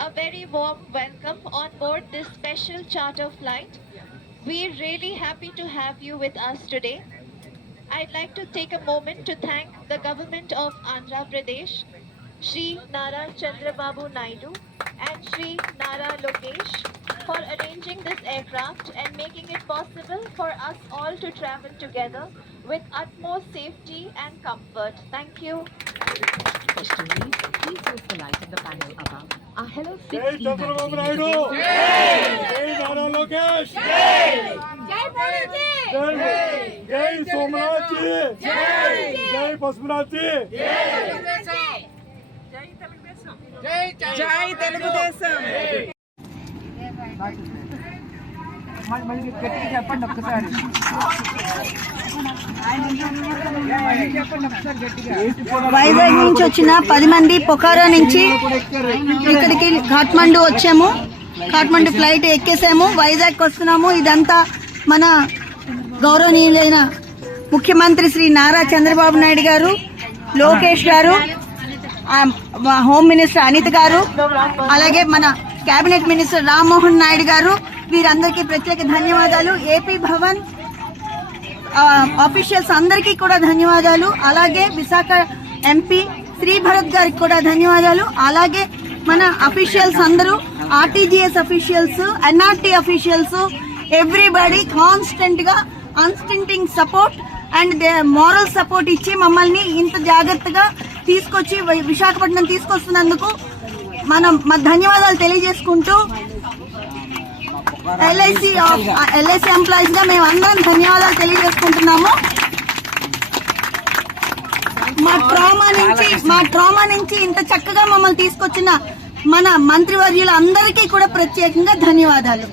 a very warm welcome on board this special charter flight. We're really happy to have you with us today. I'd like to take a moment to thank the government of Andhra Pradesh, Sri Nara Chandrababu Naidu and Sri Nara Lokesh for arranging this aircraft and making it possible for us all to travel together with utmost safety and comfort. Thank you. Please use the in the panel Jai Chandrababu Naidu! Jai Nana Lokesh! Jai! Jai Pranaji! Jai! Jai Somanath Jai! Jai Pasmanath Jai! Jai గట్టిగా వైజాగ్ నుంచి వచ్చిన పది మంది పొఖారా నుంచి ఇక్కడికి కాఠ్మండు వచ్చాము. Kathmandu flight ఎక్కేసాము. వైజాగ్కి వస్తున్నాము. ఇదంతా మన గౌరవనీయులైన ముఖ్యమంత్రి శ్రీ నారా చంద్రబాబు నాయుడు గారు లోకేష్ గారు హోమ్ మినిస్టర్ అనిత్ గారు అలాగే మన కేబినెట్ మినిస్టర్ రామ్మోహన్ నాయుడు గారు వీరందరికీ ప్రత్యేక ధన్యవాదాలు. ఏపీ భవన్ ఆఫీషియల్స్ అందరికీ కూడా ధన్యవాదాలు. అలాగే విశాఖ ఎంపీ శ్రీ భరత్ గారికి కూడా ధన్యవాదాలు. అలాగే మన అఫీషియల్స్ అందరూ RTGS officials NRT officials everybody కాన్స్టెంట్గా unstinting support and moral support ఇచ్చి మమ్మల్ని ఇంత జాగ్రత్తగా తీసుకొచ్చి విశాఖపట్నం తీసుకొస్తున్నందుకు మనం మా ధన్యవాదాలు తెలియజేసుకుంటూ ఎల్ఐసి ఎల్ఐసి ఎంప్లాయీస్గా మేము అందరం ధన్యవాదాలు తెలియజేసుకుంటున్నాము. మా ట్రామా నుంచి మా ట్రామా నుంచి ఇంత చక్కగా మమ్మల్ని తీసుకొచ్చిన మన మంత్రివర్యుల అందరికీ కూడా ప్రత్యేకంగా ధన్యవాదాలు.